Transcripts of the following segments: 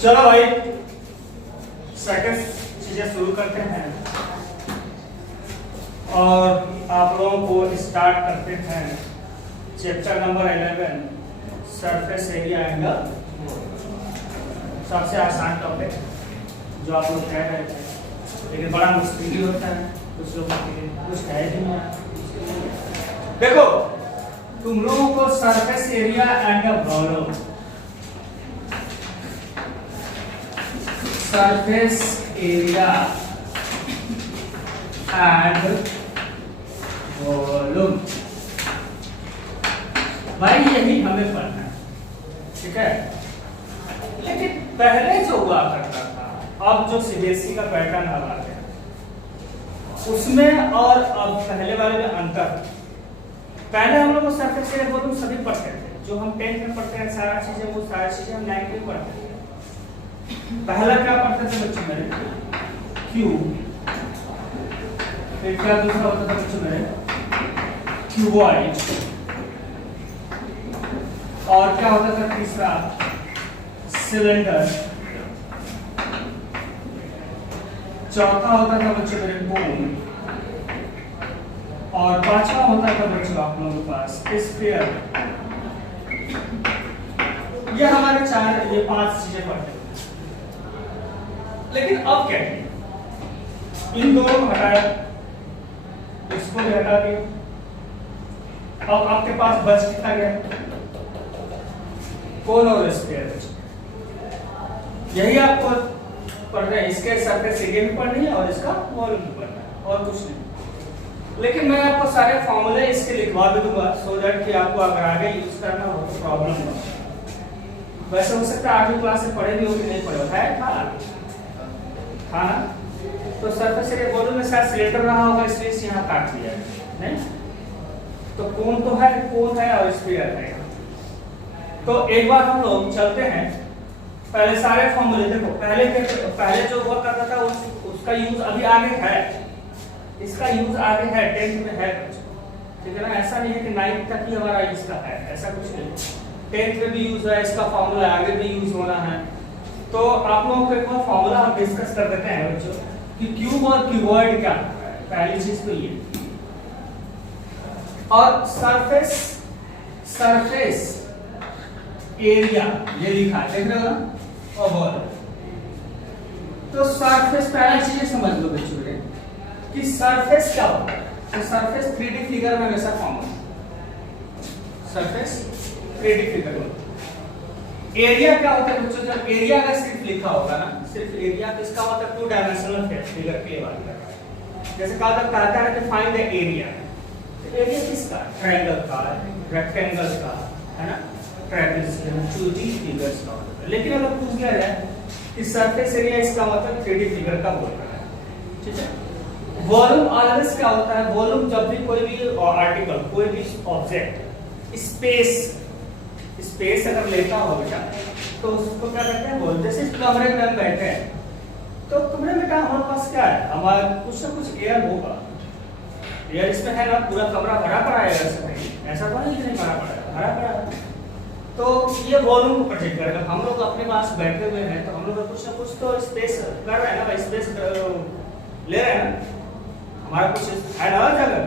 चलो भाई सेकंड चीजें शुरू करते हैं और आप लोगों को स्टार्ट करते हैं chapter number 11 surface area angle. सबसे आसान टॉपिक जो आप लोग कह रहे थे, लेकिन बड़ा मुश्किल भी होता है कुछ लोगों के लिए, कुछ है भी नहीं। देखो तुम लोगों को surface area and volume, surface area and volume भाई यही हमें पढ़ना है, ठीक है। लेकिन पहले जो हुआ करता था, अब जो सीबीएसई का पैटर्न आ गया उसमें और अब पहले वाले में अंतर। पहले हम लोग को सरफेस एरिया वॉल्यूम सभी पढ़ते थे, जो हम 10th में पढ़ते हैं सारा चीजें, वो सारी चीजें हम 9th में पढ़ते थे। पहला क्या पढ़ते थे बच्चों मेरे, क्यू, फिर क्या दूसरा होता था बच्चों मेरे, क्यूबॉइड, और क्या होता था तीसरा, सिलेंडर, चौथा होता था बच्चों मेरे कोन, और पांचवा होता था बच्चों आप लोगों के पास स्फीयर। ये हमारे चार, ये 5 चीजें पढ़ते थे। लेकिन अब क्या है, इन दोनों को हटाया, इसको भी हटा दिया, अब आपके पास बच कितना गया, कोन और स्फीयर। यही आपको पढ़ रहे हैं, इसके सरफेस एरिया भी पढ़नी है और इसका वॉल्यूम भी पढ़ना है, और कुछ नहीं। लेकिन मैं आपको सारे फॉर्मूले इसके लिखवा भी दूंगा, सो दैट कि आपको अगर आगे यूज करना हो तो प्रॉब्लम ना हो। वैसे हो सकता है 8वीं क्लास से पढ़े भी हो कि नहीं पढ़े हो, है था ना। तो सरफेस एरिया वॉल्यूम में शायद सिलेंडर रहा होगा, इसलिए इसे यहाँ काट दिया नहीं। तो कोन तो है, कोन है और स्फीयर है। तो एक बार हम लोग चलते हैं, पहले सारे फॉर्मूले देखो। पहले जो हुआ करता था उसका यूज अभी आगे है, इसका यूज आगे है, 10th में है, ठीक है ना। ऐसा नहीं है कि 9th तक ही हमारा इसका है, ऐसा कुछ नहीं। 10th में भी यूज है इसका फॉर्मूला, आगे भी यूज होना है। तो आप लोगों को एक बार फॉर्मूला हम डिस्कस कर देते हैं बच्चों कि क्यूब और क्यूबॉइड क्या है। पहली चीज तो ये, और सरफेस एरिया ये लिखा है, देख रहे हो ना, और वॉल्यूम। तो सरफेस, पहला चीज समझ लो बच्चों कि सरफेस क्या होता है। तो सरफेस 3D फिगर में वैसा फॉर्म है, सरफेस 3D फिगर में। एरिया क्या होता है बच्चों, जब एरिया का सिर्फ लिखा होगा ना, सिर्फ एरिया, तो इसका मतलब 2 डायमेंशनल फिगर के लिए बात कर रहा है। जैसे कहा था, कहता है कि फाइंड द एरिया। तो एरिया किसका, ट्रायंगल का, रेक्टेंगल का, है ना, ट्रापेज़ियम, 2D फिगर्स का। लेकिन अगर पूछ लिया जाए कि सरफेस एरिया, इसका मतलब 3D फिगर का बोल रहा है, ठीक है। वॉल्यूम ऑलवेज क्या होता है, वॉल्यूम जब भी कोई भी आर्टिकल, कोई भी ऑब्जेक्ट स्पेस अगर लेता हो बेटा, तो उसको क्या कहते हैं, वॉल्यूम। जैसे इस कमरे में हम बैठे हैं, तो कमरे में क्या हमारे पास क्या है, हमारा कुछ ना कुछ एयर होगा, एयर इसमें है ना, पूरा कमरा भरा पड़ा है एयर से, ऐसा तो नहीं कि नहीं भरा पड़ा है, भरा पड़ा है। तो ये वॉल्यूम को प्रोजेक्ट करेगा। हम लोग अपने पास बैठे हुए हैं, तो हम लोग कुछ ना कुछ तो स्पेस कर रहे हैं ना, स्पेस ले रहे हैं ना, हमारा कुछ है ना जगह,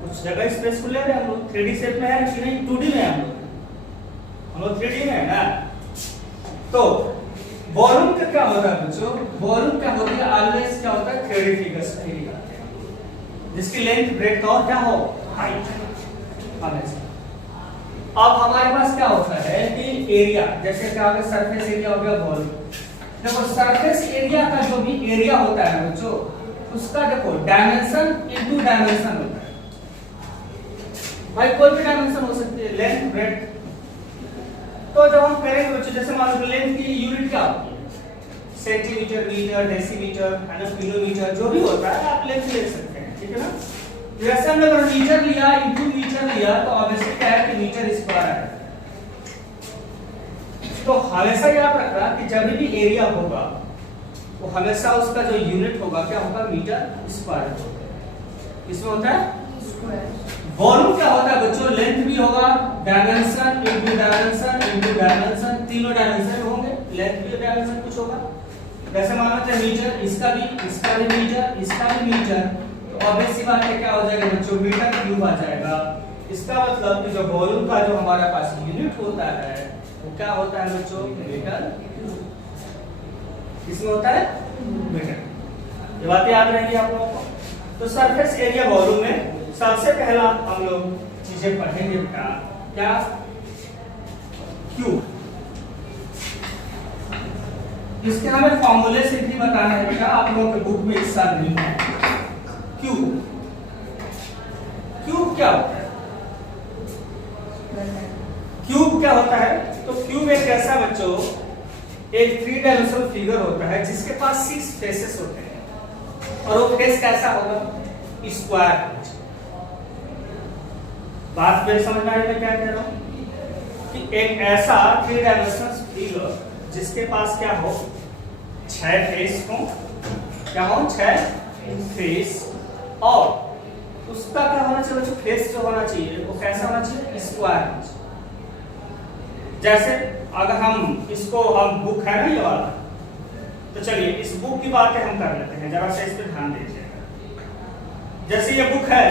कुछ जगह स्पेस को ले रहे हैं हम लोग। 3D शेप में है कि नहीं, 2D में है हम लोग 3D में है ना। तो वॉल्यूम का क्या होता है बच्चों, वॉल्यूम क्या होती है, ऑलवेज क्या होता है, 3D फिगर्स का एरिया, जिसकी लेंथ, ब्रेड्थ और क्या हो, हाइट हमेशा। अब हमारे पास क्या होता है कि एरिया, जैसे क्या होगा, सरफेस एरिया हो गया, वॉल्यूम। देखो सरफेस एरिया का जो भी एरिया होता है बच्चों, उसका देखो डायमेंशन इनटू डायमेंशन होता है भाई, कोई भी डायमेंशन हो सकती है, लेंथ, ब्रेड्थ। तो जब हम करेंगे बच्चों, जैसे मान लो लेंथ की यूनिट क्या होती है, सेंटीमीटर, मीटर, डेसीमीटर, है ना, किलोमीटर, जो भी होता है आप लेंथ ले सकते हैं, ठीक है ना। जैसे हमने अगर मीटर लिया इनटू मीटर लिया, तो ऑब्वियसली क्या है कि मीटर स्क्वायर है। तो हमेशा याद रखना कि जब भी एरिया होगा, वो हमेशा उसका जो यूनिट होगा क्या होगा, मीटर स्क्वायर होगा। इसमें होता है स्क्वायर। वॉल्यूम क्या होता है बच्चों, लेंथ भी होगा, डायमेंशन इनटू डायमेंशन, तीनों डायमेंशन होंगे, लेंथ भी डायमेंशन कुछ होगा। जैसे मान लो मीटर, इसका भी मीटर, इसका भी मीटर, तो ऑब्वियस सी बात है क्या हो जाएगा बच्चों, मीटर क्यूब आ जाएगा। इसका मतलब कि जो वॉल्यूम का जो हमारे पास यूनिट होता है वो क्या होता है बच्चों, मीटर क्यूब। किसमें होता है, मीटर। ये बात याद रहेगी आप लोगों को। तो सरफेस एरिया वॉल्यूम में सबसे पहला हम लोग चीजें पढ़ेंगे बेटा, क्या, क्यूब। इसके हमें फॉर्मूले से भी बताना है बेटा, आप लोगों के बुक में इस साल नहीं है। क्यूब, क्यूब क्या होता है, क्यूब क्या होता है, तो क्यूब एक ऐसा बच्चों एक 3 डायमेंशनल फिगर होता है जिसके पास 6 फेसेस होते हैं, और वो फेस कैसा होगा, स्क्वायर। बात मेरी समझ में आई मैं क्या कह रहा हूं, कि एक ऐसा 3 डायमेंशनल फिगर जिसके पास क्या हो, 6 फेस हो, क्या हो, 6 फेस, और उसका क्या होना चाहिए बच्चों, फेस जो होना चाहिए वो कैसा होना चाहिए, स्क्वायर होना चाहिए। जैसे अगर हम इसको, हम बुक है ना ये वाला, तो चलिए इस बुक की बातें हम कर लेते हैं, जरा से इस पे ध्यान दीजिएगा। जैसे ये बुक है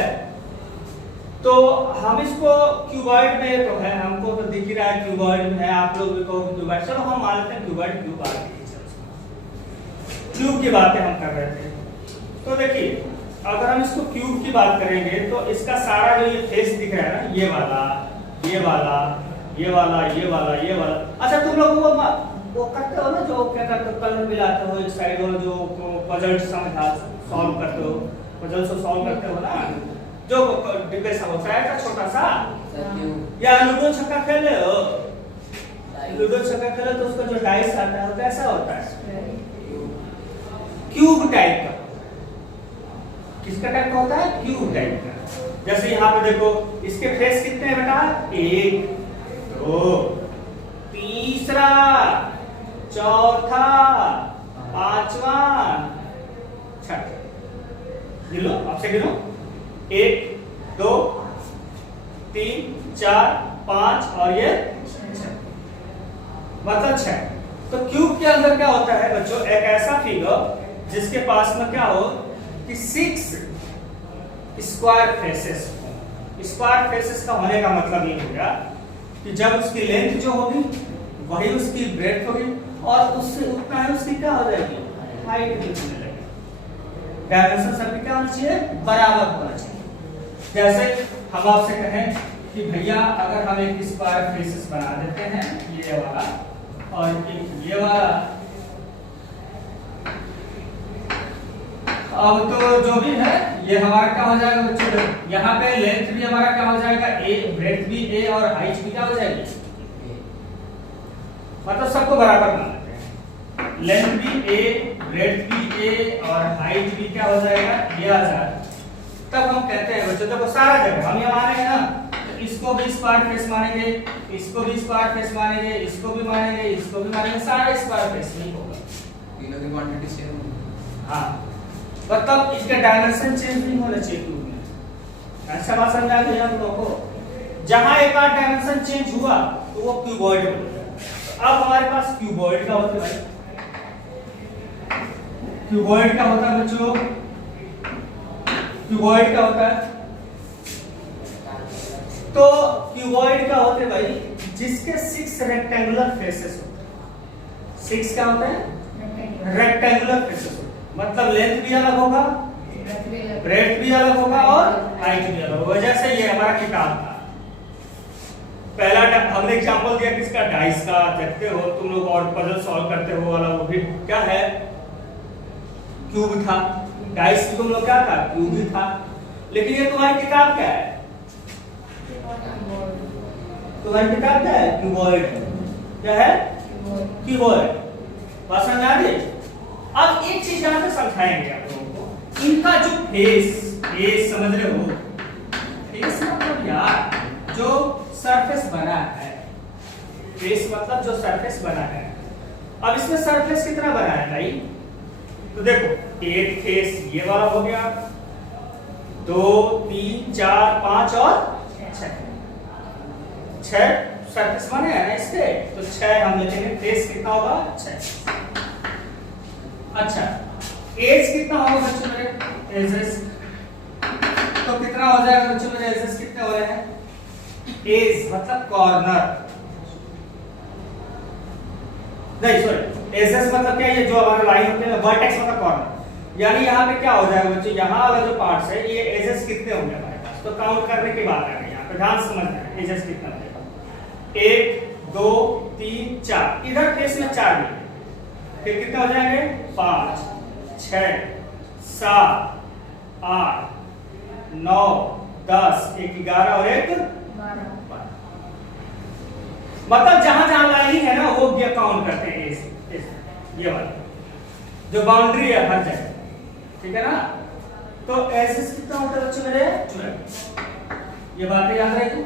तो हम इसको क्यूबॉइड में तो है, हमको तो दिख ही रहा है क्यूबॉइड में है, आप लोग भी कहो क्यूबॉइड, चलो हम मान लेते हैं क्यूबॉइड, क्यूब आ गई। क्यूब की बातें हम कर रहे थे, तो देखिए अगर हम इसको क्यूब की बात करेंगे तो इसका सारा जो ये फेस दिख रहा है ना, ये वाला, ये वाला, ये वाला, ये वाला, ये वाला। अच्छा तुम लोग वो करते हो ना, जो क्या करते हो, कलर मिलाते हो एक साइड, और जो पजल सॉल्व करते हो, पजल से सॉल्व करते हो ना, जो डिब्बे सा होता है छोटा सा, या लूडो छक्का खेले हो, लूडो छक्का खेले तो उसका जो डाइस आता है वो कैसा होता है, क्यूब टाइप का। किसका टाइप का होता है, क्यूब टाइप का। जैसे यहाँ पे देखो इसके फेस कितने हैं बेटा, 1 2 तीसरा, चौथा, 5वां, 6, गिनो आपसे गिनो, 1 2 3 4 5 और ये 6, मतलब 6। तो क्यूब के अंदर क्या होता है बच्चों, एक ऐसा फिगर जिसके पास में क्या हो कि 6 स्क्वायर फेसेस। स्क्वायर फेसेस का होने का मतलब ये होगा कि जब उसकी लेंथ जो होगी वही उसकी ब्रेड्थ होगी, और उससे उतना ही उसकी क्या हो जाएगी, हाइट भी होने लगेगी। डायमेंशन सबकी क्या होना चाहिए, बराबर होना चाहिए। जैसे हम आपसे कहें कि भैया अगर हम एक स्क्वायर फेसेस बना देते हैं, ये वाला और ये वाला, अब तो जो भी है ये हमारा क्या हो जाएगा बच्चों, यहाँ पे लेंथ भी हमारा क्या हो जाएगा, a, ब्रेड्थ भी a, और हाइट भी क्या हो जाएगी, मतलब सबको बराबर मान लेते हैं, लेंथ भी a, ब्रेड्थ भी a, और हाइट भी क्या हो जाएगा, ये आ जाएगा। तब हम कहते हैं बच्चों देखो सारा जगह हम ये मानेंगे ना, तो इसको भी स्क्वायर फेस मानेंगे, इसको भी स्क्वायर फेस मानेंगे, इसको भी मानेंगे, इसको भी मानेंगे, सारा स्क्वायर फेस नहीं होगा, तीनों की क्वांटिटी सेम होगी। हाँ, मतलब इसका डायमेंशन चेंज नहीं होना चाहिए क्यूब में। ऐसा बात समझा गया आप लोगों को, जहां एक आध डायमेंशन चेंज हुआ तो वो क्यूबॉइड बन गया। तो अब हमारे पास क्यूबॉइड का होता है भाई, क्यूबॉइड का होता है बच्चों, क्यूबॉइड का होता है, तो क्यूबॉइड का होते हैं भाई जिसके 6 रेक्टेंगुलर फेसेस होते हैं। 6 क्या होता है, रेक्टेंगुलर फेसेस, मतलब लेंथ भी अलग होगा, ब्रेड्थ भी अलग होगा, और हाइट भी अलग होगा। जैसे ये हमारा किताब था, पहला हमने एग्जांपल दिया किसका, डाइस का, देखते हो तुम लोग और पजल सॉल्व करते हो वाला, वो भी क्या है, क्यूब था। डाइस तुम लोग क्या था, क्यूब ही था। लेकिन ये तुम्हारी किताब क्या है, तुम्हारी किताब क्या है, क्यूबॉइड। क्या है, क्यूबॉइड। बात समझ आ रही? अब एक चीज यहां पे समझाएंगे आप लोगों को, इनका जो फेस समझ रहे हो, फेस मतलब यार जो सरफेस बना है, फेस मतलब जो सरफेस बना है। अब इसमें सरफेस कितना बना है भाई, तो देखो एक फेस ये वाला हो गया, 2 3 4 5 और 6 6 सरफेस बने है ना इससे, तो 6 हम लिखेंगे। फेस कितना होगा 6। अच्छा एज कितना होगा बच्चों मेरे, एजेस तो कितना हो जाएगा बच्चों मेरे, एजेस कितने हो रहे हैं, एज मतलब कॉर्नर, नहीं सॉरी एजेस मतलब क्या, ये जो हमारा लाइन होती है ना, वर्टेक्स मतलब कॉर्नर, यानी यहाँ पे क्या हो जाएगा बच्चों, यहाँ वाला जो पार्ट्स है ये एजेस कितने होंगे हमारे पास, तो काउंट करने की बात आ गई यहाँ पे, ध्यान से समझना है एजेस कितना होगा, 1 2 3 4, इधर फेस में 4 भी, फिर कितने हो जाएंगे 5 6 7 8 9 10, 1 11 और 1 12, मतलब जहां जहां लाइनिंग है ना वो ये काउंट करते हैं इस ये वाला जो बाउंड्री है हर जगह, ठीक है ना। तो ऐसे कितना होता है बच्चों मेरे, 12, ये बातें याद रखें।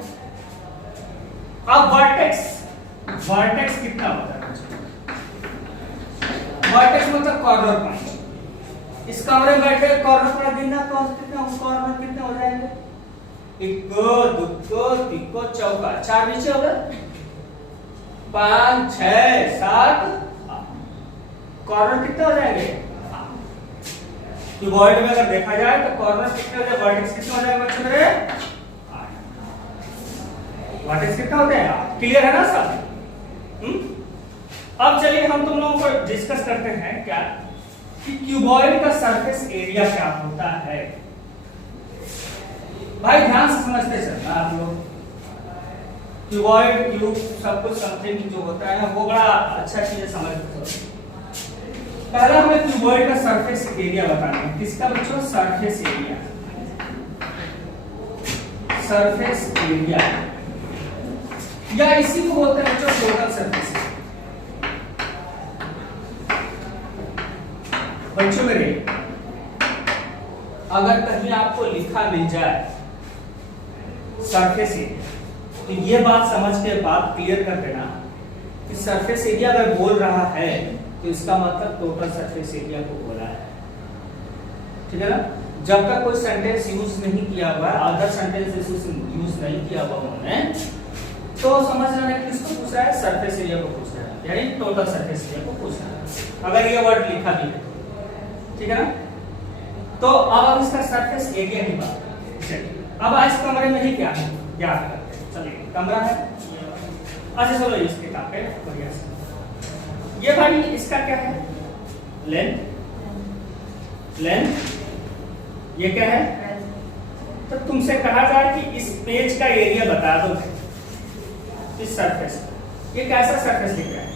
अब वर्टेक्स, वर्टेक्स कितना होता है, वर्टेक्स मतलब कॉर्नर पॉइंट, इस कमरे में बैठे कॉर्नर पॉइंट गिनना, कॉर्नर कितने हो जाएंगे, 1 2 3 4, 4 नीचे हो गए, 5 6 7 कॉर्नर कितने हो जाएंगे, क्यूबॉइड में अगर देखा जाए तो कॉर्नर कितने हो जाएंगे, वर्टेक्स कितने हो जाएंगे बच्चों मेरे, 8, वर्टेक्स कितने होते हैं, क्लियर है ना सब। अब चलिए हम तुम लोगों को डिस्कस करते हैं क्या कि क्यूबॉइड का सरफेस एरिया क्या होता है। भाई ध्यान से समझते चलना आप लोग, क्यूबॉइड क्यूब सब कुछ समथिंग जो होता है वो बड़ा अच्छा चीज समझते। पहला हमें क्यूबॉइड का सरफेस एरिया बताना है, किसका बच्चों, सरफेस एरिया, सरफेस एरिया या इसी को बोलते हैं बच्चों टोटल सरफेस। बच्चों मेरे अगर कहीं आपको लिखा मिल जाए सरफेस एरिया, तो ये बात समझ के बात क्लियर कर देना कि सरफेस एरिया अगर बोल रहा है तो इसका मतलब टोटल सरफेस एरिया को बोला है, ठीक है ना। जब तक कोई सेंटेंस यूज नहीं किया हुआ है, अदर सेंटेंस यूज नहीं किया हुआ उन्होंने, तो समझ रहे हैं किसको पूछ रहा है, सरफेस एरिया को पूछ रहा है, यानी टोटल सरफेस एरिया को पूछ रहा है अगर ये वर्ड लिखा भी है, ठीक है ना। तो अब हम इसका सरफेस एरिया की बात करें। अब आज कमरे में ही क्या है याद करते हैं, चलिए कमरा है, अच्छा चलो इस किताब पे बढ़िया से, ये भाई इसका क्या है, लेंथ, लेंथ, ये क्या है, तो तुमसे कहा जाए कि इस पेज का एरिया बता दो, इस सरफेस, ये कैसा सरफेस दिख रहा है,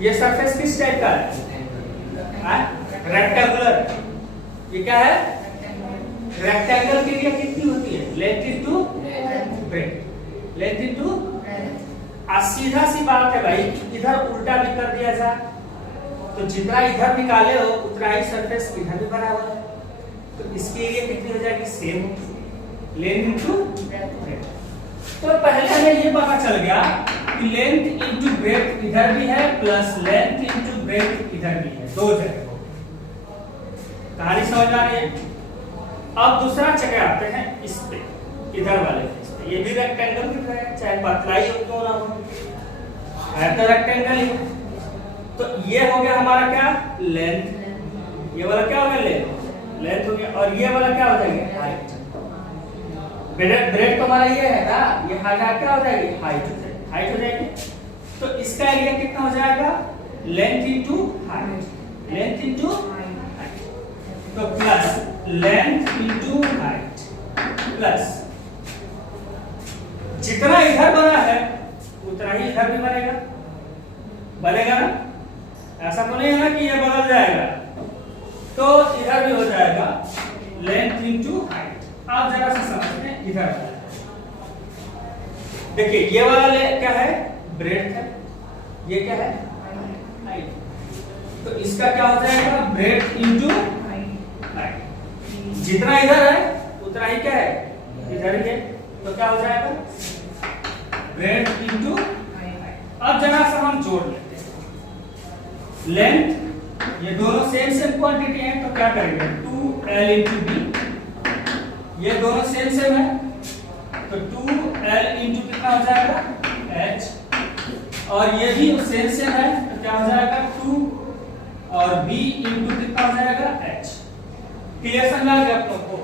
ये सरफेस किस टाइप का है, रेक्टेंगुलर, ये क्या है, रेक्टेंगल की एरिया कितनी होती है, length into breadth, length into, सीधा सी बात है भाई, इधर उल्टा भी कर दिया जाए तो जितना इधर निकाले हो उतना ही सरफेस इधर भी बना हुआ है, तो इसकी एरिया कितनी हो जाएगी, सेम, लेंथ इनटू ब्रेड्थ। तो पहले हमें ये पता चल गया कि लेंथ इनटू ब्रेड्थ इधर भी है प्लस लेंथ इनटू ब्रेड्थ इधर भी है, दो जगह हो, कहानी समझ आ रही है। अब दूसरा जगह आते हैं इस पे, इधर वाले फेस पे, ये भी रेक्टेंगल दिख रहा है, चाहे पतला ही हो क्यों ना हो, है तो रेक्टेंगल ही। तो ये हो गया हमारा क्या, लेंथ, ये वाला क्या हो गया, लेंथ, लेंथ हो गया, और ये वाला क्या हो जाएगा, हाइट, ब्रेड तो हमारा ये है ना, ये हाइट क्या हो जाएगी, हाइट हो जाएगी, हाइट हो जाएगी। तो इसका एरिया कितना हो जाएगा, length into height, length into height, तो plus length into height plus जितना इधर बना है उतना ही इधर भी बनेगा, बनेगा ना, ऐसा तो नहीं है ना कि ये बदल जाएगा, तो इधर भी हो जाएगा लेंथ इनटू हाइट। आप जरा से समझते हैं, इधर देखिए ये वाला क्या है, ब्रेड्थ है, ये क्या है, हाइट, तो इसका क्या हो जाएगा, ब्रेड्थ इनटू हाइट, जितना इधर है उतना ही क्या है, इधर ही है, तो क्या हो जाएगा, ब्रेड्थ इनटू हाइट। अब जरा सा हम जोड़ लेते हैं, लेंथ, ये दोनों सेम क्वांटिटी है, तो क्या करेंगे, 2l इनटू b, ये दोनों सेम है तो 2l L इंटू कितना हो जाएगा H, और ये भी सेम है तो क्या हो जाएगा 2 और B इंटू कितना हो जाएगा H। क्लियर समझा गया आप लोग को?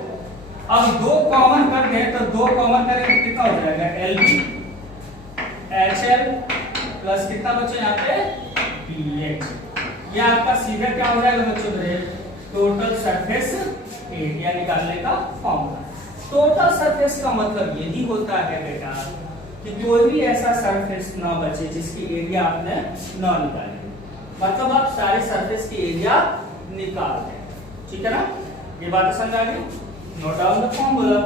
अब दो कॉमन कर दे तो दो कॉमन करेंगे कितना हो जाएगा LB HL प्लस कितना बचे यहाँ पे BH। ये आपका सीधे क्या हो जाएगा बच्चों मेरे टोटल सरफेस एरिया निकालने का फॉर्मूला। टोटल सरफेस का मतलब यही होता है बेटा कि कोई भी ऐसा सरफेस ना बचे जिसकी एरिया आपने ना निकाली, मतलब आप सारे सरफेस की एरिया निकाल दें। ठीक है ना, ये बात समझ आ गई? Note down the formula.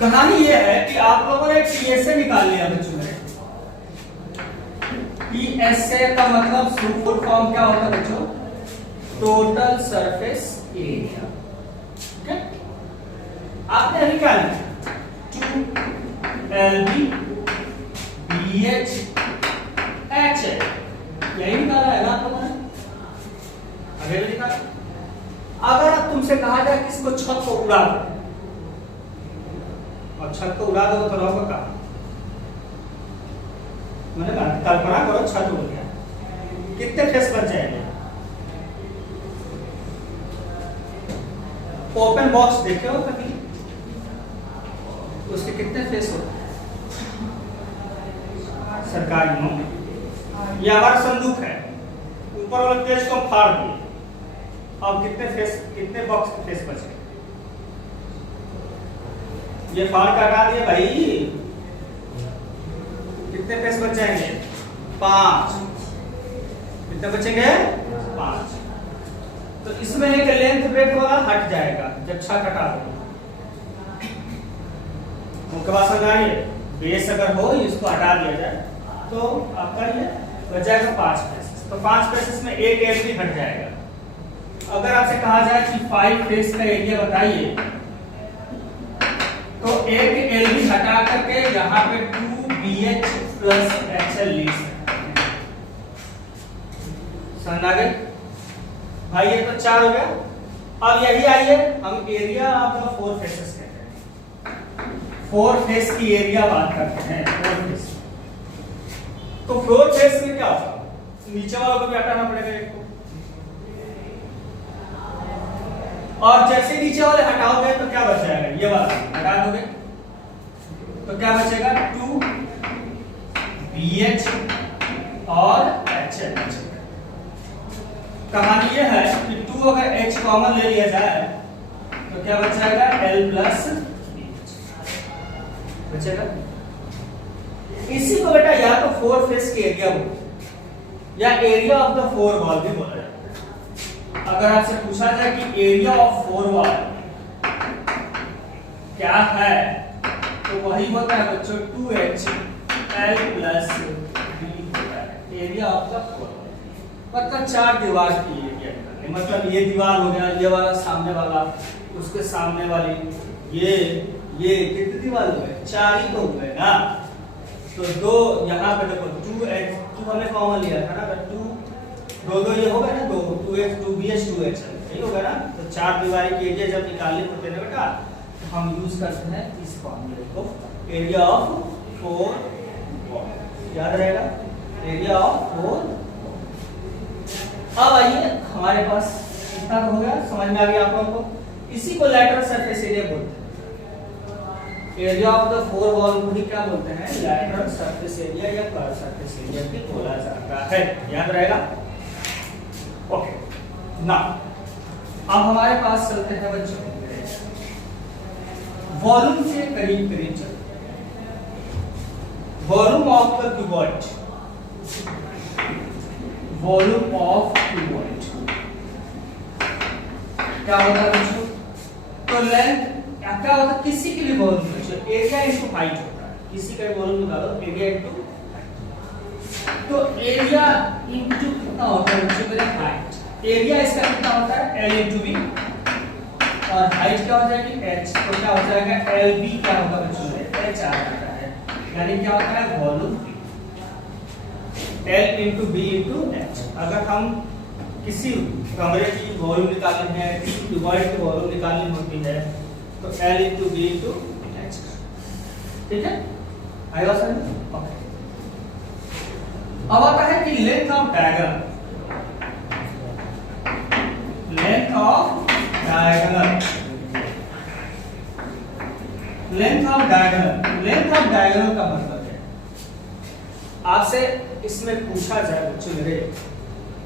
कहानी ये है कि आप लोगों ने टीएसए निकाल लिया बच्चों ने। टीएसए का मतलब फुल फॉर्म क्या होता है बच्चों? Total surface area. ठीक है, आपने अभी क्या लिखा 2LB BH HL, यही निकाला है ना आप लोगों ने? आगे भी निकाला। अगर अब तुमसे कहा जाए कि इसको छत को उड़ा दो, और छत को उड़ा दो तो रहोगे कहाँ? मतलब कल्पना करो छत उड़ गया, कितने फेस बच जाएंगे? ओपन बॉक्स देखे हो कभी? उसके कितने फेस होते हैं? सरकारी में ये हमारा संदूक है, ऊपर वाले पेज को हम फाड़ दिए, अब कितने बॉक्स के फेस बचे? ये फाड़ का हटा दिए भाई, कितने फेस बच जाएंगे? 5। कितने बचेंगे? 5। तो इसमें एक लेंथ ब्रेड वाला हट जाएगा जब छत हटा दो। उनके पास आइए, बेस अगर हो इसको हटा दिया जाए तो आपका ये बच जाएगा 5 फेस। तो 5 फेसेस में एक एल भी हट जाएगा। अगर आपसे कहा जाए कि 5 फेस का एरिया बताइए, तो एक एल भी हटा करके यहाँ पे 2BH प्लस HL लिख सकते हैं। समझ आ गए भाई? ये तो 4 हो गया। अब यही आइए हम एरिया ऑफ द 4 फेसेस कहते हैं। 4 फेस की एरिया बात करते हैं। 4 फेस, तो 4 फेस में क्या होगा? नीचे वाला को भी हटाना पड़ेगा एक को, और जैसे नीचे वाले हटाओगे तो क्या बच जाएगा? ये वाला हटा दोगे तो क्या बचेगा? 2BH और HL बचेगा। कहानी ये है कि 2 अगर H कॉमन ले लिया जाए तो क्या बच जाएगा? L प्लस बचेगा। इसी को बेटा या तो 4 फेस के एरिया बोलते या एरिया ऑफ द 4 वॉल भी बोला जाता है। अगर आपसे पूछा जाए कि एरिया ऑफ 4 वॉल क्या है, तो वही होता है बच्चों 2H L प्लस B होता है एरिया ऑफ द 4 वॉल। मतलब 4 दीवार की एरिया, मतलब ये दीवार हो गया, ये वाला सामने वाला, उसके सामने वाली, ये कितनी दीवार हो गए? 4 ही तो हो गए ना। तो दो यहाँ पे देखो 2 हमें कॉमन लिया था ना, 2 ये हो गया ना, 2h 2BH 2HL यही होगा ना। तो 4 दीवारी की एरिया जब निकालनी होती है ना बेटा, तो हम यूज करते हैं इस फॉर्मूले को, एरिया ऑफ 4 वॉल। याद रहेगा, एरिया ऑफ 4। अब आइए हमारे पास इतना हो गया, समझ में आ गया आप लोगों को? इसी को लैटरल सरफेस एरिया बोलते हैं। एरिया ऑफ द 4 वॉल को भी क्या बोलते हैं? लैटरल सरफेस एरिया या कर्व सरफेस एरिया भी बोला जाता है। याद रहेगा? ओके ना, अब हमारे पास चलते हैं बच्चों वॉल्यूम से करीब करीब चलते हैं। Volume of the cuboid, volume of cuboid क्या होता है बच्चों? तो लेंथ क्या होता है? किसी की भी वॉल्यूम बच्चों एरिया इनटू हाइट होता है। किसी का वॉल्यूम निकालो, एरिया इनटू, तो एरिया इनटू कितना होता है बच्चों मेरे? हाइट। एरिया इसका कितना होता है? L इनटू B, और हाइट क्या हो जाएगी? H। तो क्या हो जाएगा? LB क्या होगा बच्चों मेरे? H आ जाता है, यानी क्या होता है? Volume L into B into H। अगर हम किसी कमरे की वॉल्यूम निकालनी है, किसी डिवाइड की वॉल्यूम निकालनी होती है, तो L into B into H। ठीक है, आएगा सर? ओके। अब आता है कि length of diagonal. Length of diagonal, length of diagonal, length of diagonal का मतलब है, आपसे इसमें पूछा जाए बच्चों मेरे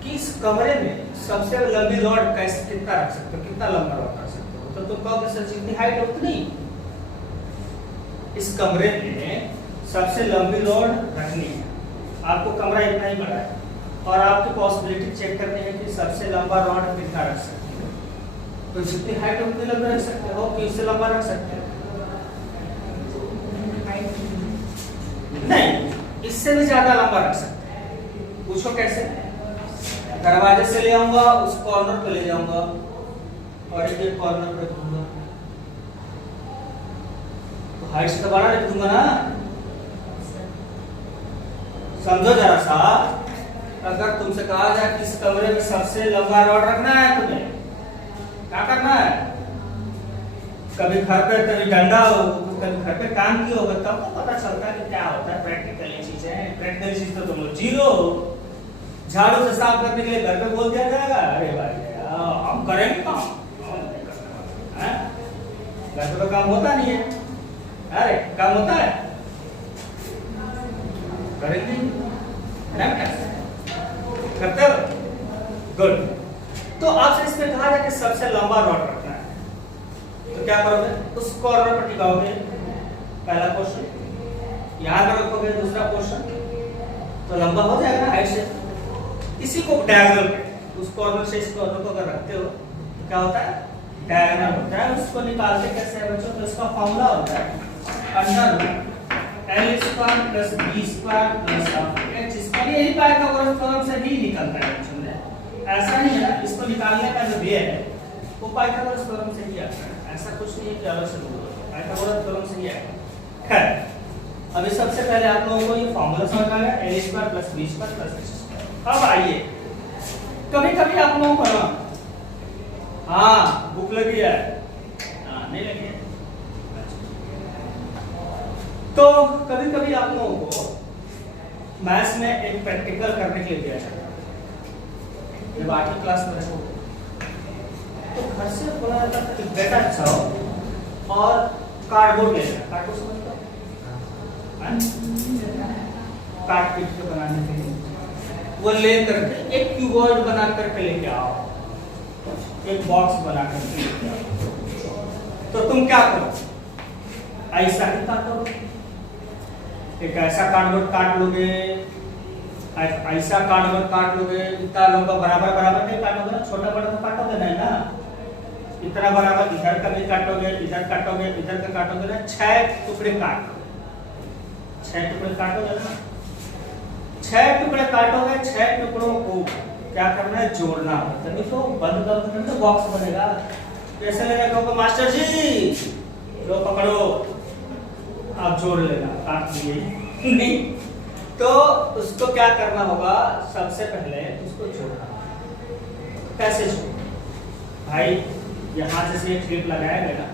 कि इस कमरे में सबसे लंबी रॉड कैसे कितना रख सकते हो, कितना लंबा रॉड रख सकते हो, तो तुम कहोगे सर जितनी हाइट है उतनी। इस कमरे में सबसे लंबी रॉड रखनी है, आपको कमरा इतना ही बड़ा है और आपकी पॉसिबिलिटी चेक करनी है कि सबसे लंबा रॉड कितना रख सकते हो, तो जितनी हाइट है उतनी लंबी रख सकते हो कि इससे लंबा रख सकते हो? नहीं, इससे भी ज्यादा लंबा रख सकते हैं। पूछो कैसे? दरवाजे से ले आऊंगा, उस कॉर्नर पे ले जाऊंगा और एक कॉर्नर पे रखूंगा, तो हाइट से तो बड़ा रख दूंगा ना। समझो जरा सा, अगर तुमसे कहा जाए कि इस कमरे में सबसे लंबा रॉड रखना है, तुम्हें क्या करना है? कभी घर पे कभी डंडा हो, कभी घर पे काम किया होगा, तब तो पता चलता है कि क्या होता है प्रैक्टिकली चीजें। प्रैक्टिकल चीज तो तुम लोग जीरो। झाड़ू से साफ करने के लिए घर पे बोल दिया जाएगा, अरे भाई हम करेंगे काम, घर पे तो काम होता नहीं है। अरे काम होता है, करेंगे करते हो, गुड। तो आपसे इसमें कहा जाए कि सबसे लंबा रॉड रखना है, तो क्या करोगे? उस कॉर्नर पर टिकाओगे पहला पोर्शन, यहां पर रखोगे दूसरा पोर्शन, तो लंबा हो जाएगा हाइट से। इसी को डायगोनल पे, उस कॉर्नर से इस कॉर्नर को अगर रखते हो तो क्या होता है? डायगोनल होता है। उसको निकालते कैसे है बच्चों? तो इसका फॉर्मूला होता है under L square plus B square plus H square. यही पाइथागोरस थ्योरम से ही निकलता है बच्चों ने, ऐसा नहीं है ना। इसको निकालने का जो वे है वो पाइथागोरस थ्योरम से ही आता है, ऐसा कुछ नहीं है कि अलग से बोलो, पाइथागोरस थ्योरम से ही आएगा। खैर, अभी सबसे पहले आप लोगों को ये फॉर्मूला समझ आ गया, L square plus B square plus H square. अब आइए, कभी कभी आप लोगों को ना, हाँ भूख लगी है, हाँ नहीं लगी है, तो कभी कभी आप लोगों को मैथ्स में एक प्रैक्टिकल करने के लिए दिया जाता है। जब 8वीं क्लास में रहो तो घर से बोला जाता था कि बेटा जाओ और कार्डबोर्ड ले जाओ। कार्डबोर्ड समझते हो? कार्ड पीट के बनाने के लिए वो ले करके एक क्यूबॉइड बना करके लेके आओ, एक बॉक्स बना करके लेके आओ। तो तुम क्या करो? ऐसा ही काटोगे, एक ऐसा कार्डबोर्ड काट लोगे, ऐसा कार्डबोर्ड काट लोगे, इतना लंबा बराबर बराबर नहीं काटोगे ना, छोटा बड़ा तो काटोगे नहीं ना, इतना बराबर इधर का भी काटोगे, इधर काटोगे, इधर का काटोगे ना, 6 टुकड़े काटोगे, 6 टुकड़े काटोगे ना, 6 टुकड़े काटोगे। 6 टुकड़ों को क्या करना है? जोड़ना है। तभी तो बंद करोगे तो बॉक्स बनेगा। कैसे लेना? कहोगे मास्टर जी लो पकड़ो, आप जोड़ लेना, काट लिए नहीं। तो उसको क्या करना होगा? सबसे पहले उसको जोड़ना। कैसे जोड़ना? भाई यहां से क्लिप लगाया गया,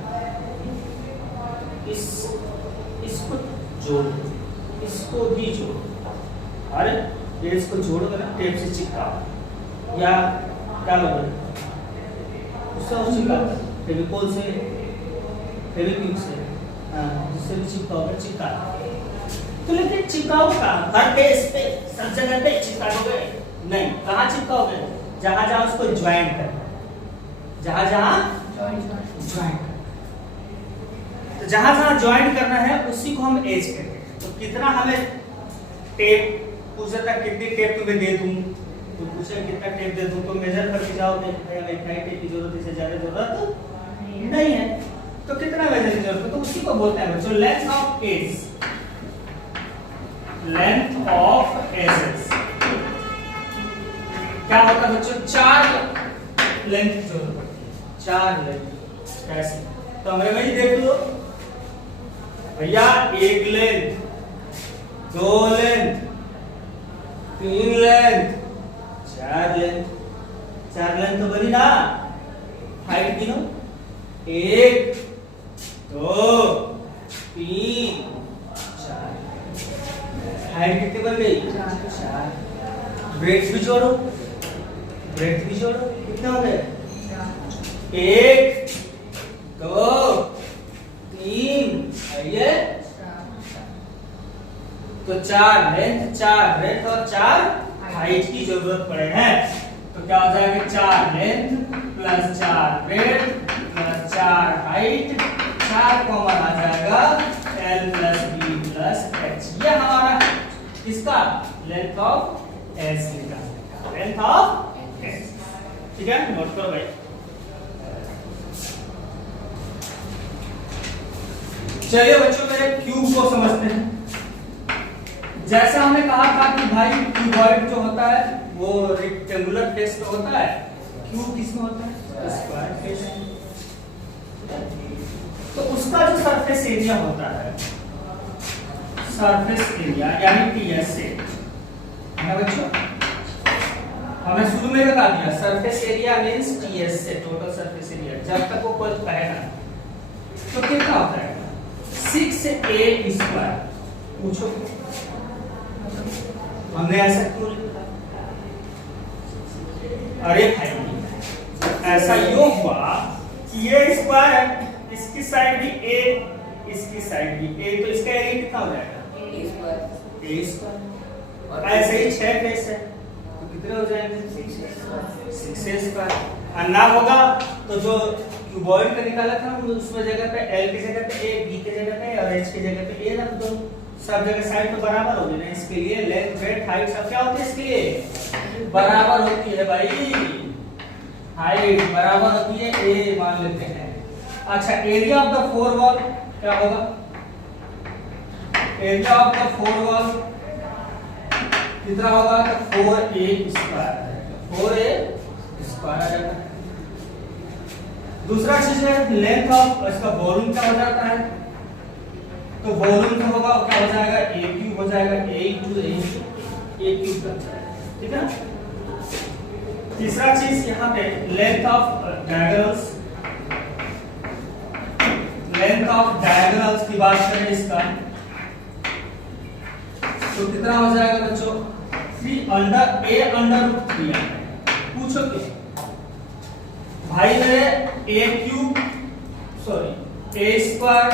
इसको जोड़, इसको भी जोड़, अरे ये इसको जोड़ोगे ना टेप से चिपकाओ या क्या लोगे उससे चिपकाओ, फेविकोल से, फेविक्विक से, जिससे भी चिपकाओगे चिपका। तो लेकिन चिपकाओ कहाँ? हर पेज पे सब जगह पे चिपकाओगे नहीं, कहाँ चिपकाओगे? जहां जहां उसको ज्वाइंट करना, जहां जहां ज्वाइंट, तो जहां जहां ज्वाइंट करना है उसी को हम एज कहते हैं। तो कितना हमें टेप पूछा था, कितनी टेप तुम्हें दे दूं, तो पूछे कितना टेप दे दूं, तो मेजर करके जाओगे इतना टेप की जरूरत, इससे ज्यादा जरूरत नहीं है। तो कितना मेजर की जरूरत है? तो उसी को बोलते हैं बच्चों length of edge, length of edges. क्या होता है बच्चों? 4 लेंथ की जरूरत पड़ती है, 4 लेंथ। कैसे? तो हमें वही देख लो भैया, 1 लेंथ, 2 लेंथ, 3 लेंथ, 4 लेंथ। चार लाइन तो बनी ना, हाइट गिनो, 1 2 3 4, हाइट कितनी बन गई, 4। ब्रेड्थ भी जोड़ो, कितने हो गए, 1 2 3, ये तो 4 लेंथ, 4 ब्रेड्थ और 4 हाइट की जरूरत पड़े हैं। तो क्या हो जाएगा, 4 length plus 4 breadth plus 4 height, 4 common आ जाएगा, L plus B plus H। ये हमारा इसका लेंथ ऑफ एस निकालने का, लेंथ ऑफ एस। ठीक है, नोट करो भाई। चलिए बच्चों, मेरे क्यूब को समझते हैं। जैसा हमने कहा था कि भाई क्यूबॉइड जो होता है वो रेक्टेंगुलर फेस पे होता है, क्यूब किसमें होता है, स्क्वायर फेस। तो उसका जो सरफेस एरिया होता है, सरफेस एरिया यानी टीएस से, है ना बच्चों, हमने शुरू में बता दिया सरफेस एरिया मींस टीएस से, टोटल सरफेस एरिया। जब तक वो कोई कहेगा तो कितना होता है, 6a स्क्वायर। पूछो हमने ऐसा क्यों लिखा, अरे भाई ऐसा यूं हुआ कि ये स्क्वायर है, इसकी साइड भी a, इसकी साइड भी a, तो इसका एरिया कितना हो जाएगा, a स्क्वायर। ऐसे ही 6 फेस है तो कितने हो जाएंगे, 6a स्क्वायर। और ना होगा तो जो क्यूबॉइड का निकाला था उसमें जगह पे L की जगह पे a, B की जगह पे और H की जगह पे a रख दो, सब जगह साइड तो बराबर होगी ना। इसके लिए लेंथ ब्रेड्थ हाइट सब क्या होती है, इसके लिए बराबर होती है भाई, हाइट बराबर होती है, a मान लेते हैं। अच्छा, एरिया ऑफ द 4 वॉल क्या होगा, एरिया ऑफ द 4 वॉल कितना होगा, तो 4a स्क्वायर, 4a स्क्वायर आ जाएगा। दूसरा चीज है लेंथ ऑफ इसका वॉल्यूम क्या हो जाता है, तो वॉल्यूम जो होगा क्या हो जाएगा, a क्यूब हो जाएगा, a into a क्यूब का, ठीक है। तीसरा चीज यहाँ पे length of diagonals, length of diagonals की बात करें इसका तो कितना हो जाएगा बच्चों, 3 अंडर a अंडर रूट 3। पूछो क्यों भाई, मेरे a cube sorry a square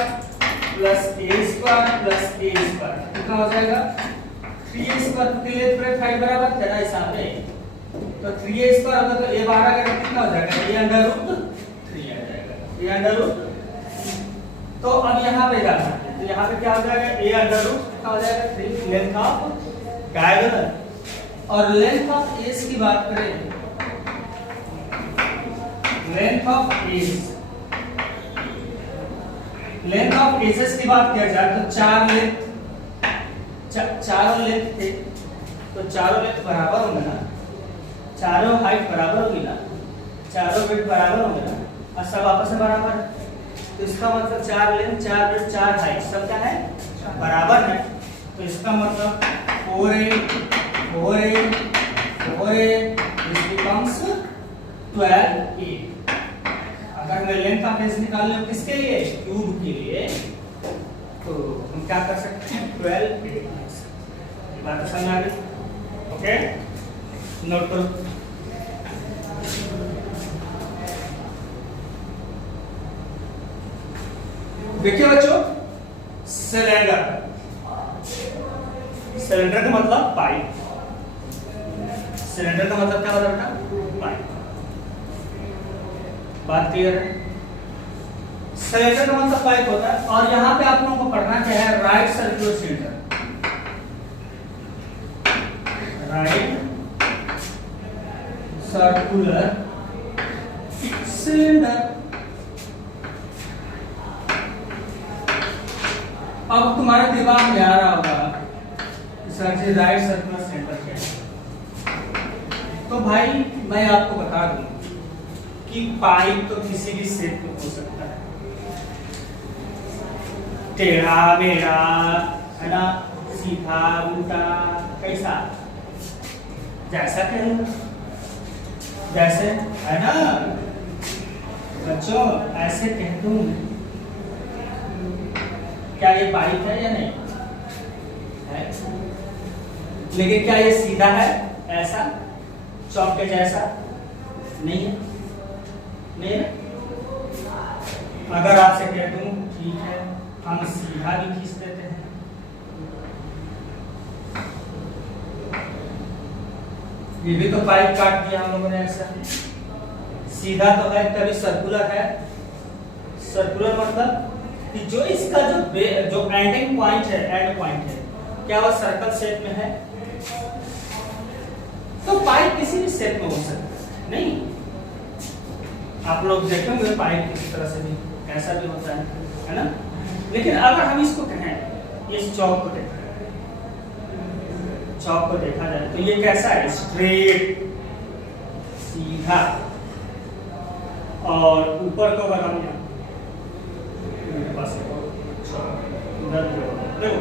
plus a square plus a square कितना हो जाएगा, 3a स्क्वायर के लिए ब्रेथ हाइट बराबर है ना हिसाब में, तो 3a स्क्वायर होगा तो a बाहर आएगा कितना हो जाएगा, a अंडर रूट 3 आ जाएगा, a अंडर रूट। तो अब यहाँ पे जाना है तो यहाँ पे क्या हो जाएगा, a अंडर रूट कितना हो जाएगा, 3 लेंथ ऑफ डायगोनल। और लेंथ ऑफ एज की बात करें, length of edge, length of edges की बात किया जाए तो 4 लेंथ, चारों लेंथ थे तो चारों लेंथ बराबर होंगे ना, चारों हाइट बराबर होगी ना, चारों वेट बराबर होंगे ना, और सब आपस में बराबर है। तो इसका मतलब 4 लेंथ 4 वेट 4 हाइट सब क्या है, बराबर है। तो इसका मतलब 4a 4a 4a this becomes 12a। अगर हमें लेंथ ऑफ एज निकालना है किसके लिए, क्यूब के लिए, तो हम क्या कर सकते हैं, 12a। ये बात समझ आ गई, ओके, नोट करो। देखिए बच्चों, सिलेंडर, सिलेंडर का मतलब पाइप, सिलेंडर का मतलब क्या होता है बेटा, पाइप। बात क्लियर है, सिलेंडर का मतलब पाइप होता है। और यहाँ पे आप लोगों को पढ़ना क्या है, right circular cylinder, right circular cylinder. अब तुम्हारे दिमाग में आ रहा होगा सर जी राइट सर्कुलर सिलेंडर क्या है, तो भाई मैं आपको बता दूं कि पाइप तो किसी भी शेप में हो सकता है, टेढ़ा मेढ़ा है ना, सीधा उल्टा, कैसा जैसा कहें। जैसे है ना बच्चों, ऐसे कह दूं क्या ये पाइप है या नहीं है? लेकिन क्या ये सीधा है ऐसा चौक के जैसा? नहीं है, नहीं है। अगर आपसे कह दूं ठीक है हम सीधा भी खींच देते हैं, ये भी तो पाइप काट दिया हम लोगों ने ऐसा। सीधा तो है तभी सर्कुलर है। सर्कुलर मतलब कि जो इसका जो एंडिंग पॉइंट है, एंड पॉइंट है, क्या वह सर्कल शेप में है? तो पाइप किसी भी शेप में हो सकता है, नहीं? आप लोग देखेंगे पाइप किसी तरह से भी ऐसा भी होता है ना? लेकिन अगर हम इसको कहें, इस चौक को देखा, चौक को देखा जाए तो ये कैसा है? स्ट्रेट, सीधा। और ऊपर को अगर हम देखो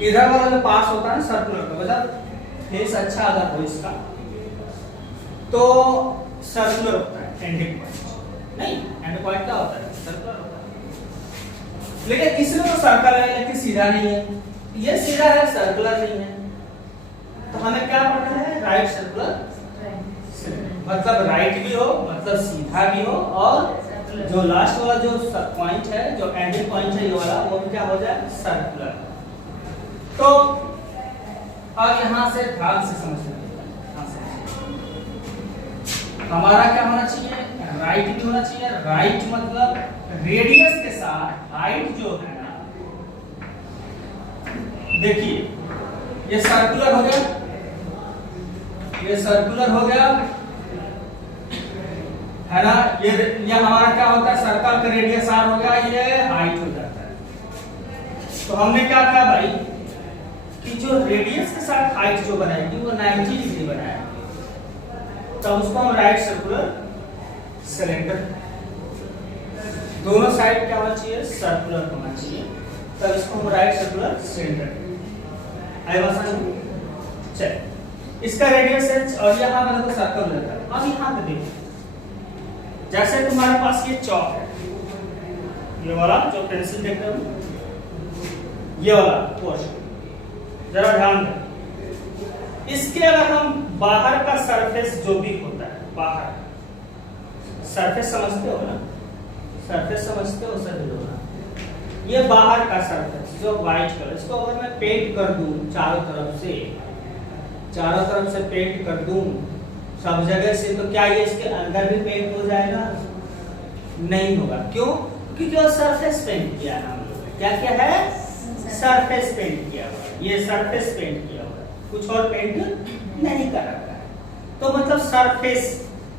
इधर वाला जो पार्ट होता है सर्कुलर का, मतलब फेस अच्छा अगर हो इसका तो सर्कुलर होता है एंडिंग पॉइंट। नहीं, एंड पॉइंट क्या होता है? सर्कुलर होता है। लेकिन इसमें तो सर्कल है लेकिन सीधा नहीं है, ये सीधा है सर्कुलर नहीं है। तो हमें क्या पढ़ना है? राइट सर्कुलर, मतलब राइट भी हो, मतलब सीधा भी हो, और जो लास्ट वाला जो पॉइंट है, जो एंडिंग पॉइंट है ये वाला, वो भी क्या हो जाए? सर्कुलर। तो अब यहां से ध्यान से समझना, हमारा क्या होना चाहिए? राइट भी होना चाहिए। राइट मतलब रेडियस के साथ हाइट जो है ना, देखिए ये सर्कुलर हो गया, ये सर्कुलर हो गया है ना? ये हमारा क्या होता है? सर्कल का रेडियस आर हो गया, ये हाइट हो जाता है। तो हमने क्या कहा भाई कि जो रेडियस के साथ हाइट जो बनाएगी वो 90 डिग्री बनाएगी, तो उसको हम राइट सर्कुलर सिलेंडर, दोनों साइड क्या होना चाहिए? सर्कुलर होना चाहिए, तब इसको हम राइट सर्कुलर सिलेंडर। आई बात समझ? चल, इसका रेडियस है और यहां मैंने तो सर्कल लेता है। अब यहां पे देखो, जैसे तुम्हारे पास ये चौक है, ये वाला जो पेंसिल देख रहे हो, ये वाला पोर्शन, जरा ध्यान दो। इसके अगर हम बाहर का सरफेस जो भी होता है, बाहर सरफेस समझते हो ना? सरफेस समझते हो सभी लोग ना? ये बाहर का सरफेस जो व्हाइट कलर, इसको अगर मैं पेंट कर दूं चारों तरफ से पेंट कर दूं सब जगह से, तो क्या ये इसके अंदर भी पेंट हो जाएगा? नहीं होगा। क्यों? क्योंकि जो सरफेस पेंट किया है हम लोग, क्या क्या है? सरफेस पेंट किया हुआ है, ये सरफेस पेंट किया हुआ है, कुछ और पेंट नहीं कर रखा है। तो मतलब सरफेस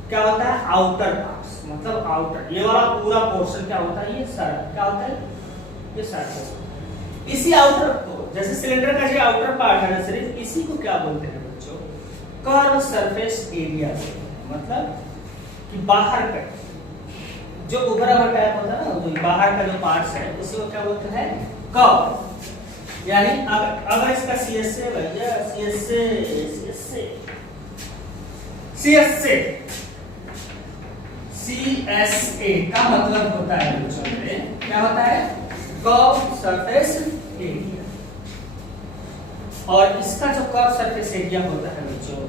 क्या होता है? आउटर पार्ट्स, मतलब आउटर, ये वाला पूरा पोर्शन क्या होता है? ये क्या होता है? ये सरफेस। इसी आउटर को, जैसे सिलेंडर का जो आउटर पार्ट है ना, सिर्फ इसी को क्या बोलते हैं बच्चों? Curve surface area. मतलब कि बाहर का जो उभरा हुआ टाइप होता है ना, जो बाहर का जो पार्ट्स है, उसी को क्या बोलते हैं? कर्व। यानी अगर इसका सीएसए भैया, सीएसए का मतलब होता है बच्चों में, क्या होता है? Curve surface area. और इसका जो कर्व सरफेस एरिया होता है बच्चों,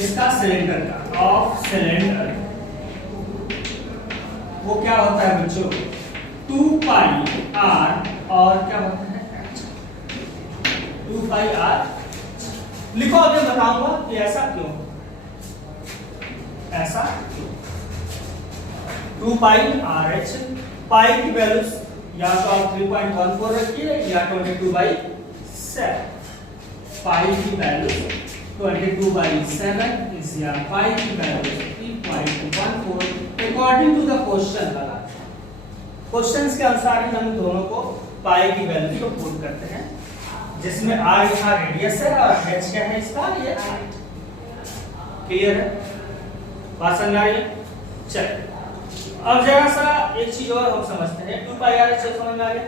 इसका सिलेंडर का, ऑफ सिलेंडर, वो क्या होता है बच्चों? 2 पाई आर, और क्या होता है? 2 पाई आर। लिखो, अभी बताऊंगा कि ऐसा क्यों, ऐसा क्यों। 2 पाई आर एच, पाई की वैल्यू या तो आप 3.14 रखिए या 22/7। पाई की वैल्यू 22/7 इज या पाई की value 3.14 according to the question वाला। क्वेश्चंस के अनुसार ही हम दोनों को पाई की वैल्यू को पुट करते हैं, जिसमें आर यहाँ रेडियस है और एच क्या है इसका? ये हाइट। क्लियर है? बात समझ आ रही है? चलिए अब जरा सा एक चीज और हम समझते हैं। 2 पाई आर एच समझ में आ गया।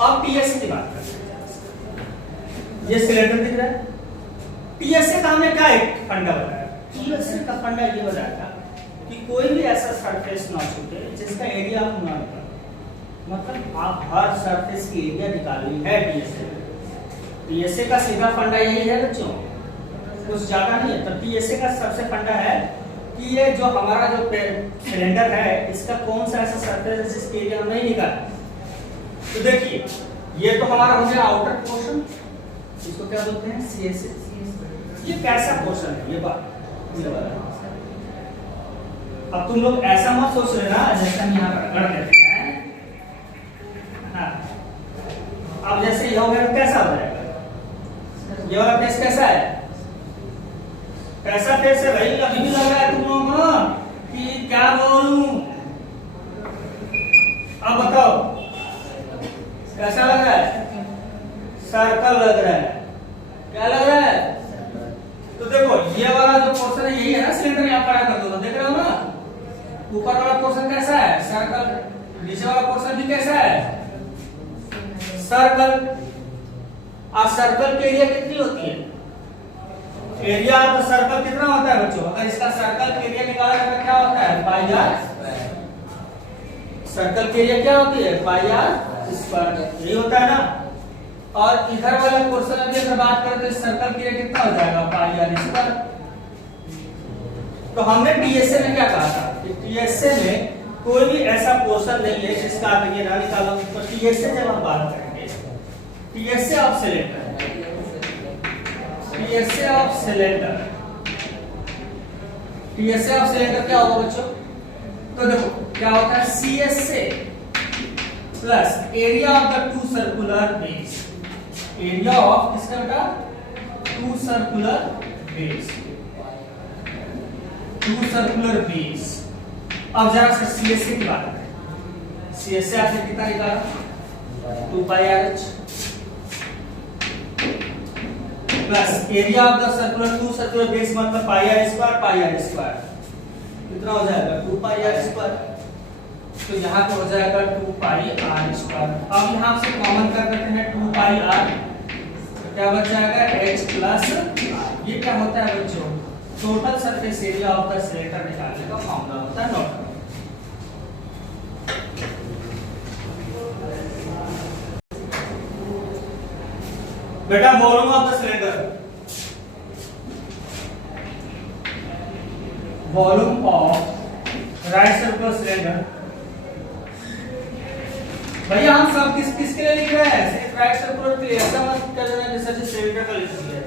अब पीएससी की बात करते हैं। ये सिलेंडर दिख रहा है, टीएसए का हमने क्या एक फंडा बताया, टीएसए का फंडा ये बताया था कि कोई भी ऐसा सरफेस ना छूटे जिसका एरिया आप ना निकालो, मतलब आप हर सरफेस की एरिया निकालनी है टीएसए। टीएसए का सीधा फंडा यही है बच्चों, कुछ ज्यादा नहीं है। तो टीएसए का सबसे फंडा है कि ये जो हमारा जो सिलेंडर है इसका कौन सा ऐसा सरफेस है जिसकी एरिया हम नहीं निकाला। तो देखिए ये तो हमारा हो गया आउटर पोर्शन, इसको क्या बोलते हैं सीएसए। ये कैसा पोर्शन है ये बात, अब तुम लोग ऐसा मत सोच लेना जैसे हम यहाँ पर कर लेते हैं। हाँ, अब जैसे ये हो गया कैसा हो जाएगा, ये वाला फेस कैसा है, कैसा फेस है भाई, अभी भी लग रहा है तुम लोगों को कि क्या बोलूं, अब बताओ कैसा लग रहा है, सर्कल लग रहा है, क्या लग रहा है। तो देखो ये वाला जो पोर्शन है यही है ना सिलेंडर, यहाँ पर कर दो, देख रहे हो ना, ऊपर वाला पोर्शन कैसा है सर्कल, नीचे वाला पोर्शन भी कैसा है सर्कल। और सर्कल की एरिया कितनी होती है, एरिया तो सर्कल कितना होता है बच्चों, अगर इसका सर्कल की एरिया निकाला तो क्या होता है पाई आर, सर्कल की एरिया क्या होती है पाई आर स्क्वायर, यही होता है ना। और इधर वाला पोर्शन अभी अगर बात करें तो इस सर्कल की एरिया कितना हो जाएगा पाई आर स्क्वायर। तो हमने टीएसए में क्या कहा था कि टीएसए में कोई भी ऐसा पोर्शन नहीं है जिसका आप ये ना निकालो। तो टीएसए जब हम बात करेंगे TSA of cylinder, TSA of cylinder, TSA of cylinder क्या होगा बच्चों, तो देखो क्या होता है CSA plus area of the two circular base, area of किसका बेटा two circular base, two circular base. अब जरा से सीएसए की बात करें, सीएसए आपने कितना निकाला 2 pi R H plus area of the circular two circular base मतलब पाई आर स्क्वायर कितना हो जाएगा 2 पाई आर स्क्वायर। तो यहाँ पे हो जाएगा 2 पाई आर स्क्वायर। अब यहाँ से कॉमन कर देते हैं 2 पाई आर, तो क्या बच जाएगा h प्लस ये क्या होता है बच्चों total surface area of the cylinder निकालने का फॉर्मूला होता है नोट। बेटा volume of the cylinder, volume of right circular cylinder, भैया हम सब किसके लिए लिख रहे हैं सिर्फ राइट सर्कुलर के लिए, ऐसा मत कर देना जैसे सिलेंडर का लिख दिया,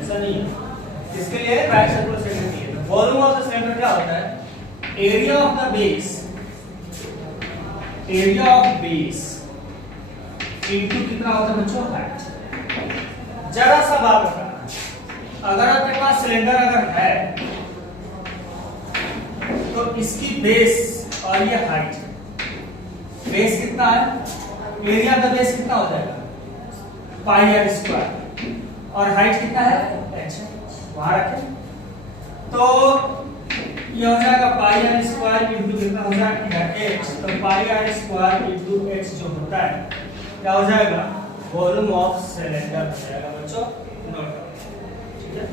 ऐसा नहीं है, किसके लिए राइट सर्कुलर सिलेंडर के लिए। वॉल्यूम ऑफ द सिलेंडर क्या होता है area of the base, area of base into कितना होता है बच्चों हाइट। जरा सा बात बताना, अगर आपके पास सिलेंडर अगर है तो इसकी बेस और ये हाइट, बेस कितना है एरिया ऑफ द बेस कितना हो जाएगा पाई आर स्क्वायर और हाइट कितना है h, वहां रखें तो ये हो जाएगा पाई आर स्क्वायर इनटू कितना हो जाएगा h। तो पाई आर स्क्वायर इनटू h जो होता है क्या हो जाएगा वॉल्यूम ऑफ सिलेंडर हो जाएगा बच्चों नोट, ठीक है।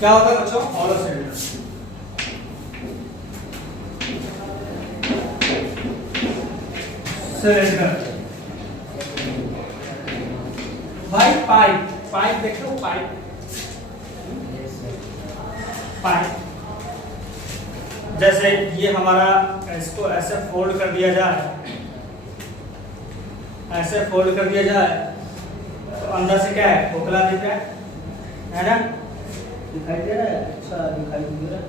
क्या होता है बच्चों हॉलो सिलेंडर, सिलेंडर भाई पाइप, पाइप देखो पाइप, पाइप जैसे ये हमारा इसको ऐसे फोल्ड कर दिया जाए, ऐसे फोल्ड कर दिया जाए तो अंदर से क्या है खोखला दिख रहा है ना, दिखाई दे रहा है, अच्छा दिखाई दे रहा है।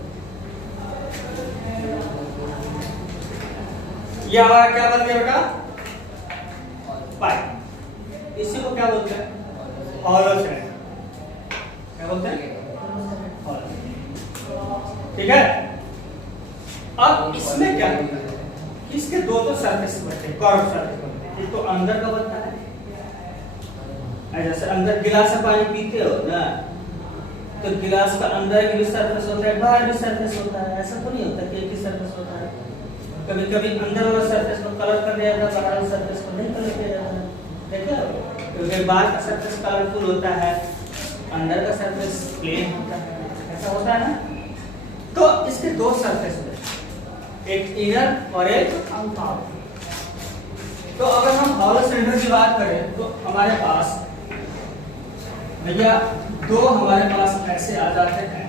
ये हमारा क्या बन गया बेटा पाइप, इसी को क्या बोलते हैं हॉलो सिलेंडर, क्या बोलते हैं हॉलो, ठीक है। अब इसमें क्या होता है इसके दो सरफेस बनते हैं, कर्व सरफेस बनते हैं, एक तो अंदर का बनता है, जैसे अंदर गिलास से पानी पीते हो ना तो गिलास का अंदर भी सरफेस होता है बाहर भी सरफेस होता है, ऐसा तो नहीं होता कि एक ही सरफेस होता है, कभी कभी अंदर वाला सरफेस को कलर कर दिया जाता है, बाहर वाला सरफेस को नहीं कलर किया जाता है। देखो क्योंकि बाहर का सरफेस कलरफुल होता है, अंदर का सरफेस प्लेन होता है, ऐसा होता है ना। तो इसके दो सरफेस होते हैं, एक इनर और एक आउटर। तो अगर हम हॉलो सिलेंडर की बात करें तो हमारे पास भैया दो हमारे पास ऐसे आ जाते हैं,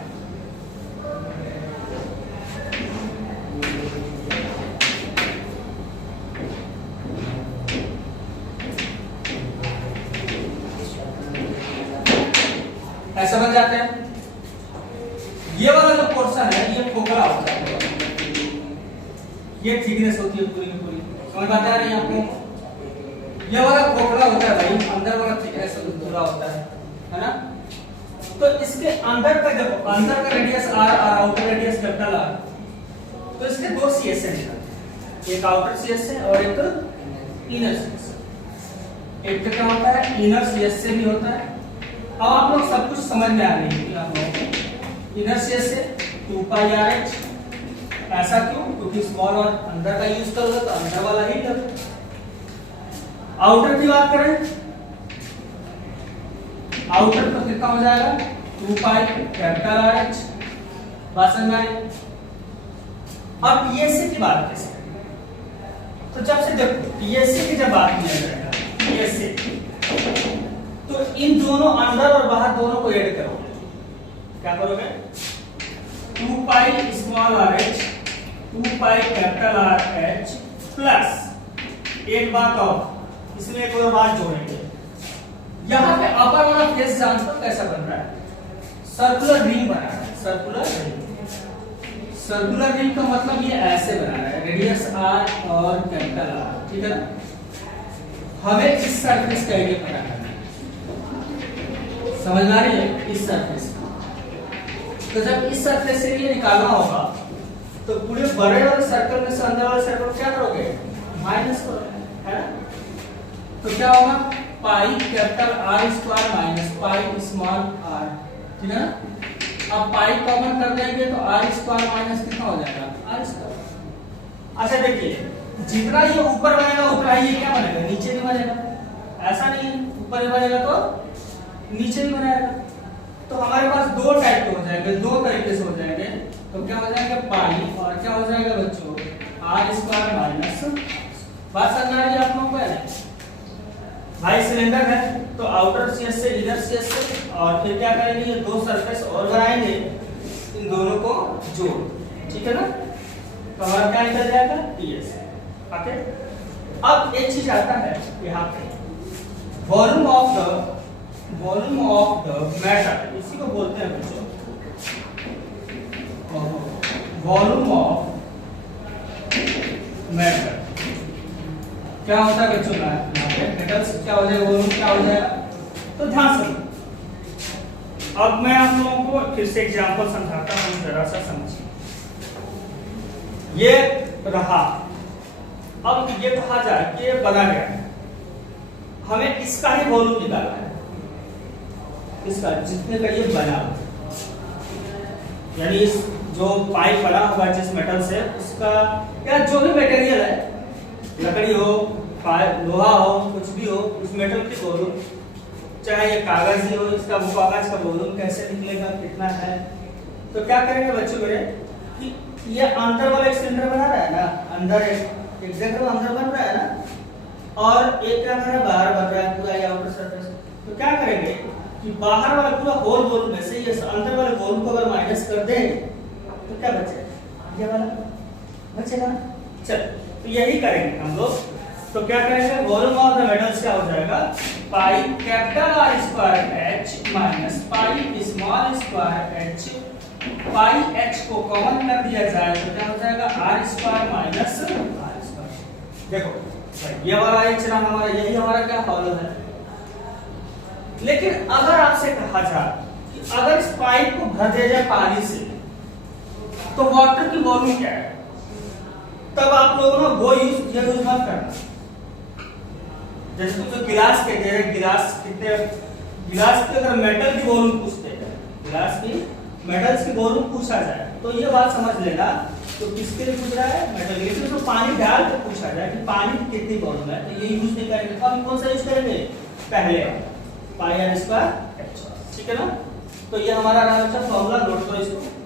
ऐसा बन जाते हैं। ये वाला जो पोर्शन है ये खोखला होता है, ये थिकनेस होती है पूरी की पूरी, समझ बात आ रही है आपको। ये वाला खोखला होता है भाई, अंदर वाला थिकनेस पूरा होता है ना। तो इसके अंदर का जब अंदर का रेडियस r और आउटर रेडियस कैपिटल R, तो इसके दो सीएस निकलते हैं, एक आउटर सीएस से और एक इनर सीएस। एक क्या होता है इनर सीएस से भी होता है। अब आप लोग सब कुछ समझ में आ रही है आप लोगों को। इनर सीएस से 2 पाई RH, ऐसा क्यों? क्योंकि स्मॉल और अंदर का यूज करोगे तो अंदर वाला ही लग। आउटर की बात करें, आउटर तो कितना हो जाएगा 2 पाई कैपिटल RH, बात समझ में आई। अब पीएससी की बात कैसे करें? तो जब से जब पीएससी की जब बात किया जाएगा पीएससी, तो इन दोनों अंदर और बाहर दोनों को ऐड करोगे, क्या करोगे 2 pi small RH 2 pi capital RH plus एक बात और, इसमें एक और बात जोड़ेंगे। यहां पे अपर वाला फेस जानते हो कैसा बन रहा है? सर्कुलर रिंग बना रहा है, सर्कुलर रिंग। सर्कुलर रिंग का मतलब ये ऐसे बना रहा है, रेडियस R और कैपिटल R, ठीक है ना। हमें इस सरफेस का एरिया पता करना है, समझ में आ रही है? इस सरफेस, तो जब इस सरफेस से ये निकालना होगा तो पूरे बड़े वाले सर्कल में से अंदर वाले सर्कल क्या करोगे? माइनस करोगे, है ना। तो क्या होगा pi capital R square minus pi small r, ठीक है ना। अब पाई कॉमन कर देंगे तो R स्क्वायर माइनस कितना हो जाएगा? R square. अच्छा देखिए, जितना ये ऊपर बनेगा उतना ही ये क्या बनेगा? नीचे भी बनेगा। ऐसा नहीं है ऊपर भी बनेगा तो नीचे भी बनाएगा। तो हमारे पास दो टाइप के हो जाएंगे, दो तरीके से हो जाएंगे। तो क्या हो जाएगा पाई और क्या हो जाएगा बच्चों R स्क्वायर माइनस, बात समझ आ रही है आप लोगों को? भाई सिलेंडर है तो आउटर सीएस से इनर सीएस से, और फिर क्या करेंगे ये दो सरफेस और बनाएंगे, इन दोनों को जोड़, ठीक है ना। तो हमारा क्या निकल जाएगा? पीएस। ओके, अब एक चीज आता है यहाँ पे, वॉल्यूम ऑफ द मैटर, इसी को बोलते हैं बच्चों वॉल्यूम ऑफ मैटर। क्या होता है बच्चों का मेटल्स क्या हो जाएगा? वॉल्यूम क्या हो जाएगा? तो ध्यान से अब मैं आप लोगों को फिर से एग्जांपल समझाता हूं, जरा सा समझिए। ये रहा, अब ये कहा जाए कि ये बना गया है, हमें इसका ही वॉल्यूम निकालना है, इसका जितने का ये बना, यानी इस जो पाइप बना हुआ जिस मेटल से, उसका या जो भी मटेरियल है, लकड़ी हो लोहा हो कुछ भी हो, उस मेटल की वॉल्यूम, चाहे ये कागज ही हो, इसका कागज का वॉल्यूम कैसे निकलेगा, कितना है। तो क्या करेंगे बच्चों मेरे कि ये अंदर वाला एक सिलेंडर बना रहा है ना, अंदर एक जगह अंदर बन रहा है ना, और एक क्या कर रहा है बाहर बन रहा है पूरा ये आउटर सरफेस। तो क्या करेंगे कि बाहर वाला पूरा होल वॉल्यूम में से ये अंदर वाले वॉल्यूम को अगर माइनस कर दें तो क्या बचेगा? ये वाला बचेगा। चल तो यही करेंगे हम लोग। तो क्या करेंगे वॉल्यूम ऑफ द मेटल्स क्या हो जाएगा? Pi capital R square H minus pi small square H, पाई H को कॉमन कर दिया जाए तो क्या हो जाएगा? R square minus R square. देखो ये वाला H ना हमारा, यही हमारा क्या वॉल्यूम है। लेकिन अगर आपसे कहा जाए कि अगर इस पाइप को भर दिया जाए पानी से तो वाटर की वॉल्यूम क्या है, तब आप लोगों ने वो यूज मत करना। जैसे तो गिलास के दे रहे, गिलास कितने, गिलास के अगर मेटल की वॉल्यूम पूछते हैं, गिलास की मेटल्स की वॉल्यूम पूछा जाए तो ये बात समझ लेना तो किसके लिए पूछ रहा है? मेटल के लिए। तो पानी डाल के पूछा जाए कि पानी कितनी वॉल्यूम है, तो ये यूज नहीं करेंगे। तो हम कौन सा यूज करेंगे? पहले पाई आर स्क्वायर एच। ठीक है ना? तो ये हमारा रहा। अच्छा फॉर्मूला नोट करो इसको।